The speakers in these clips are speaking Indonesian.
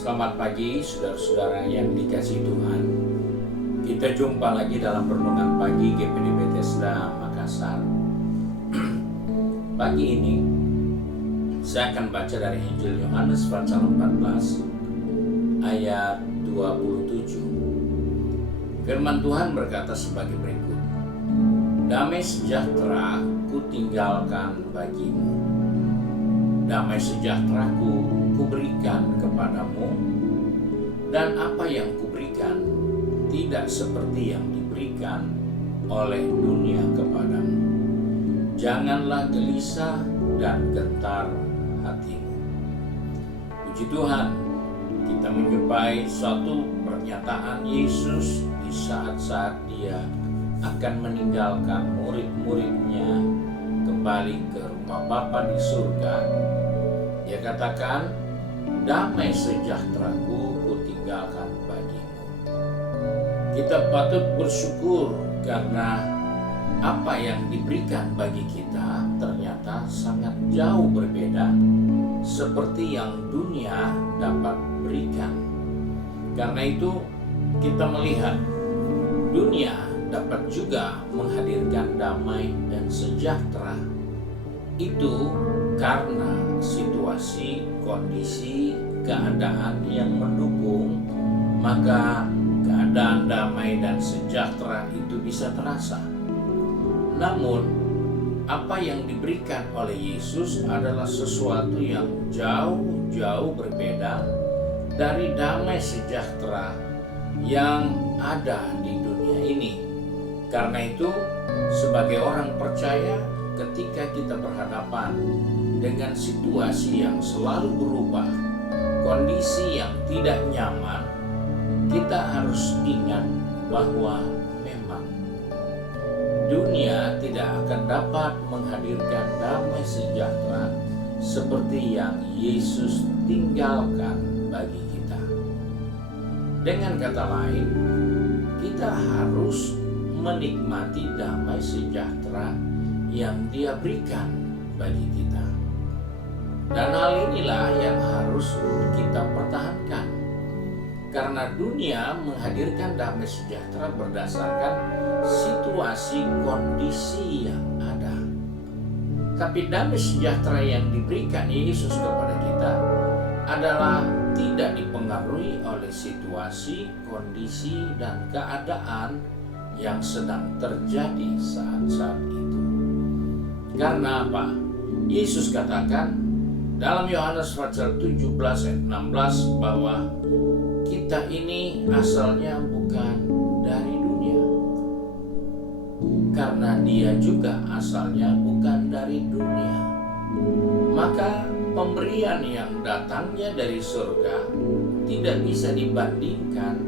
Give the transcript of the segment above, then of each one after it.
Selamat pagi saudara-saudara yang dikasihi Tuhan. Kita jumpa lagi dalam renungan pagi GPD Bethesda Makassar. Pagi ini saya akan baca dari Injil Yohanes pasal 14 ayat 27. Firman Tuhan berkata sebagai berikut: Damai sejahtera kutinggalkan bagimu, damai sejahteraku kuberikan kepadamu, dan apa yang kuberikan tidak seperti yang diberikan oleh dunia kepadamu. Janganlah gelisah dan gentar hatimu. Puji Tuhan, kita menjumpai suatu pernyataan Yesus di saat-saat dia akan meninggalkan murid-muridnya kembali ke rumah Bapa di surga. Dia katakan, damai sejahteraku kutinggalkan bagimu. Kita patut bersyukur karena apa yang diberikan bagi kita ternyata sangat jauh berbeda seperti yang dunia dapat berikan. Karena itu kita melihat dunia dapat juga menghadirkan damai dan sejahtera. Itu karena situasi, kondisi, keadaan yang mendukung, maka keadaan damai dan sejahtera itu bisa terasa. Namun, apa yang diberikan oleh Yesus adalah sesuatu yang jauh-jauh berbeda dari damai sejahtera yang ada di dunia ini. Karena itu, sebagai orang percaya, ketika kita berhadapan dengan situasi yang selalu berubah, kondisi yang tidak nyaman, kita harus ingat bahwa memang dunia tidak akan dapat menghadirkan damai sejahtera seperti yang Yesus tinggalkan bagi kita. Dengan kata lain, kita harus menikmati damai sejahtera yang Dia berikan bagi kita. Dan hal inilah yang harus kita pertahankan. Karena dunia menghadirkan damai sejahtera berdasarkan situasi kondisi yang ada. Tapi damai sejahtera yang diberikan Yesus kepada kita adalah tidak dipengaruhi oleh situasi, kondisi, dan keadaan yang sedang terjadi saat-saat itu. Karena apa? Yesus katakan dalam Yohanes pasal 17 ayat 16 bahwa kita ini asalnya bukan dari dunia. Karena Dia juga asalnya bukan dari dunia, maka pemberian yang datangnya dari surga tidak bisa dibandingkan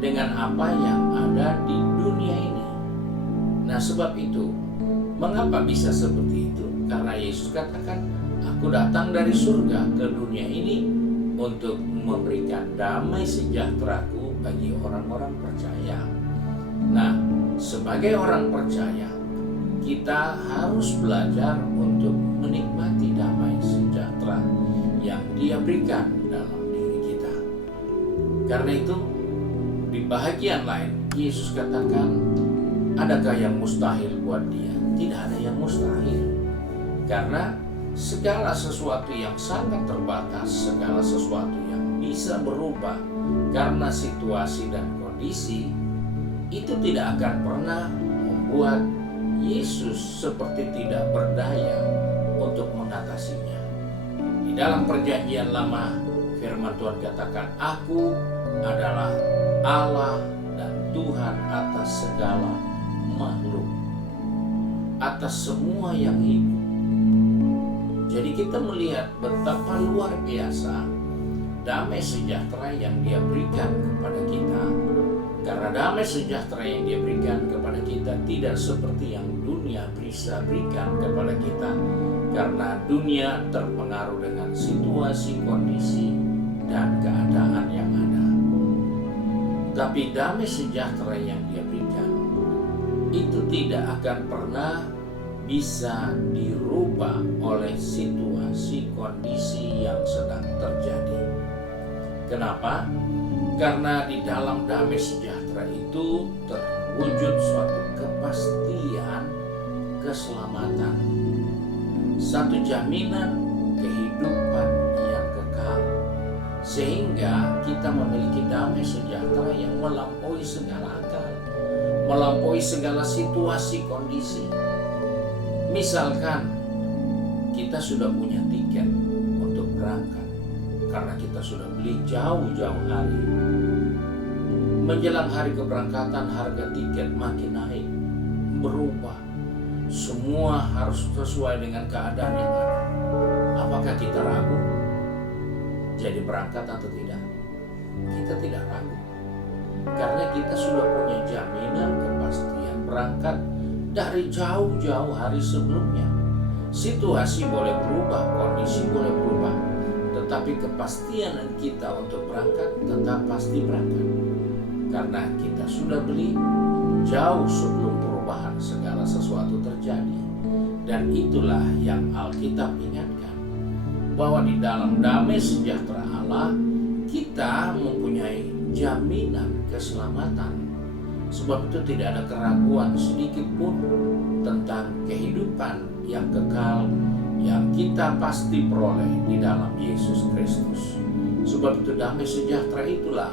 dengan apa yang ada di dunia ini. Nah, sebab itu, mengapa bisa seperti itu? Karena Yesus katakan, aku datang dari surga ke dunia ini untuk memberikan damai sejahteraku bagi orang-orang percaya. Nah, sebagai orang percaya, kita harus belajar untuk menikmati damai sejahtera yang Dia berikan dalam diri kita. Karena itu, di bahagian lain, Yesus katakan, adakah yang mustahil buat Dia? Tidak ada yang mustahil. Karena segala sesuatu yang sangat terbatas, segala sesuatu yang bisa berubah karena situasi dan kondisi, itu tidak akan pernah membuat Yesus seperti tidak berdaya untuk mengatasinya. Di dalam perjanjian lama, firman Tuhan katakan, aku adalah Allah dan Tuhan atas segala makhluk, atas semua yang hidup. Jadi kita melihat betapa luar biasa damai sejahtera yang Dia berikan kepada kita. Karena damai sejahtera yang Dia berikan kepada kita tidak seperti yang dunia bisa berikan kepada kita. Karena dunia terpengaruh dengan situasi, kondisi, dan keadaan yang ada. Tapi damai sejahtera yang Dia berikan itu tidak akan pernah bisa dirubah oleh situasi kondisi yang sedang terjadi. Kenapa? Karena di dalam damai sejahtera itu terwujud suatu kepastian keselamatan, satu jaminan kehidupan yang kekal, sehingga kita memiliki damai sejahtera yang melampaui segala akal, melampaui segala situasi kondisi. Misalkan kita sudah punya tiket untuk berangkat karena kita sudah beli jauh-jauh hari. Menjelang hari keberangkatan, harga tiket makin naik, berubah. Semua harus sesuai dengan keadaan yang ada. Apakah kita ragu jadi berangkat atau tidak? Kita tidak ragu, karena kita sudah punya jaminan kepastian berangkat dari jauh-jauh hari sebelumnya. Situasi boleh berubah, kondisi boleh berubah, tetapi kepastian kita untuk berangkat tetap pasti berangkat, karena kita sudah beli jauh sebelum perubahan segala sesuatu terjadi. Dan itulah yang Alkitab ingatkan, bahwa di dalam damai sejahtera Allah kita mempunyai jaminan keselamatan. Sebab itu tidak ada keraguan sedikit pun tentang kehidupan yang kekal yang kita pasti peroleh di dalam Yesus Kristus. Sebab itu damai sejahtera itulah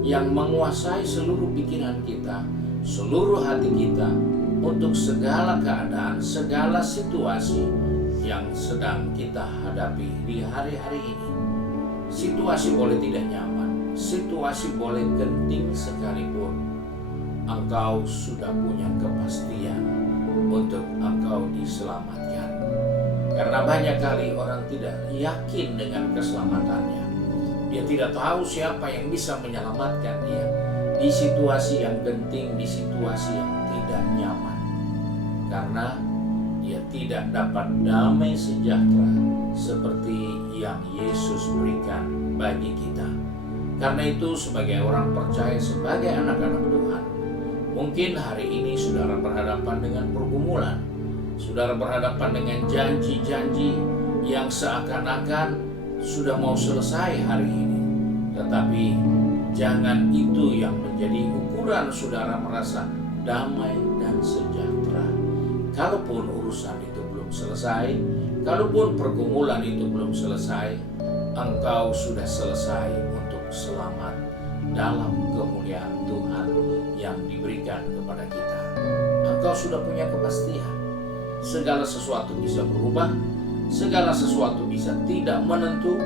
yang menguasai seluruh pikiran kita, seluruh hati kita, untuk segala keadaan, segala situasi yang sedang kita hadapi di hari-hari ini. Situasi boleh tidak nyaman, situasi boleh genting sekalipun, engkau sudah punya kepastian untuk engkau diselamatkan. Karena banyak kali orang tidak yakin dengan keselamatannya. Dia tidak tahu siapa yang bisa menyelamatkan dia di situasi yang genting, di situasi yang tidak nyaman. Karena dia tidak dapat damai sejahtera seperti yang Yesus berikan bagi kita. Karena itu sebagai orang percaya, sebagai anak-anak Tuhan, mungkin hari ini saudara berhadapan dengan pergumulan, saudara berhadapan dengan janji-janji yang seakan-akan sudah mau selesai hari ini. Tetapi jangan itu yang menjadi ukuran saudara merasa damai dan sejahtera. Kalaupun urusan itu belum selesai, kalaupun pergumulan itu belum selesai, engkau sudah selesai untuk selamat dalam kemuliaan Tuhan yang diberikan kepada kita. Engkau sudah punya kepastian. Segala sesuatu bisa berubah, segala sesuatu bisa tidak menentu,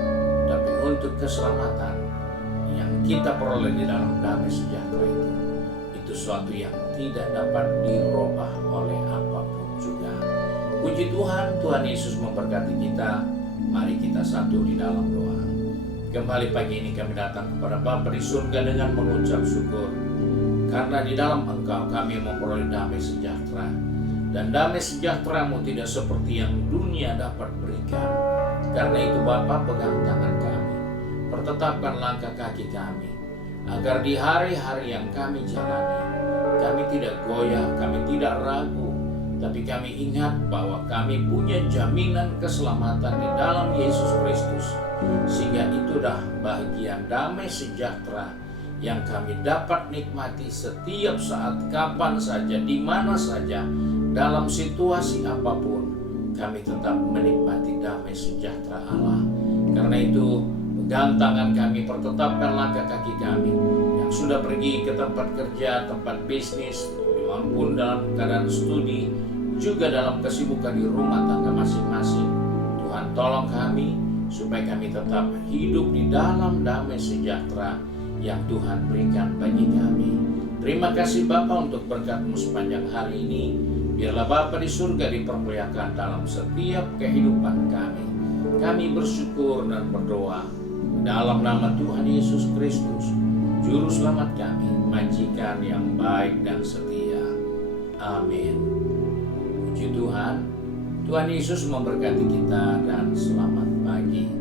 tapi untuk keselamatan yang kita peroleh di dalam damai sejahtera itu suatu yang tidak dapat dirubah oleh apapun juga. Puji Tuhan, Tuhan Yesus memberkati kita. Mari kita satu di dalam doa. Kembali pagi ini kami datang kepada Bapa di surga dengan mengucap syukur, karena di dalam Engkau kami memperoleh damai sejahtera. Dan damai sejahtera-Mu tidak seperti yang dunia dapat berikan. Karena itu Bapa, pegang tangan kami, pertetapkan langkah kaki kami, agar di hari-hari yang kami jalani, kami tidak goyah, kami tidak ragu, tapi kami ingat bahwa kami punya jaminan keselamatan di dalam Yesus Kristus. Sehingga itulah bahagian damai sejahtera yang kami dapat nikmati setiap saat, kapan saja, di mana saja, dalam situasi apapun, kami tetap menikmati damai sejahtera Allah. Karena itu, pegang tangan kami, pertetapkan langkah kaki kami yang sudah pergi ke tempat kerja, tempat bisnis, maupun dalam keadaan studi, juga dalam kesibukan di rumah tangga masing-masing. Tuhan tolong kami, supaya kami tetap hidup di dalam damai sejahtera yang Tuhan berikan bagi kami. Terima kasih Bapa untuk berkat-Mu sepanjang hari ini. Biarlah Bapa di surga dipermuliakan dalam setiap kehidupan kami. Kami bersyukur dan berdoa dalam nama Tuhan Yesus Kristus, Juru Selamat kami, Majikan yang baik dan setia. Amin. Puji Tuhan, Tuhan Yesus memberkati kita dan selamat pagi.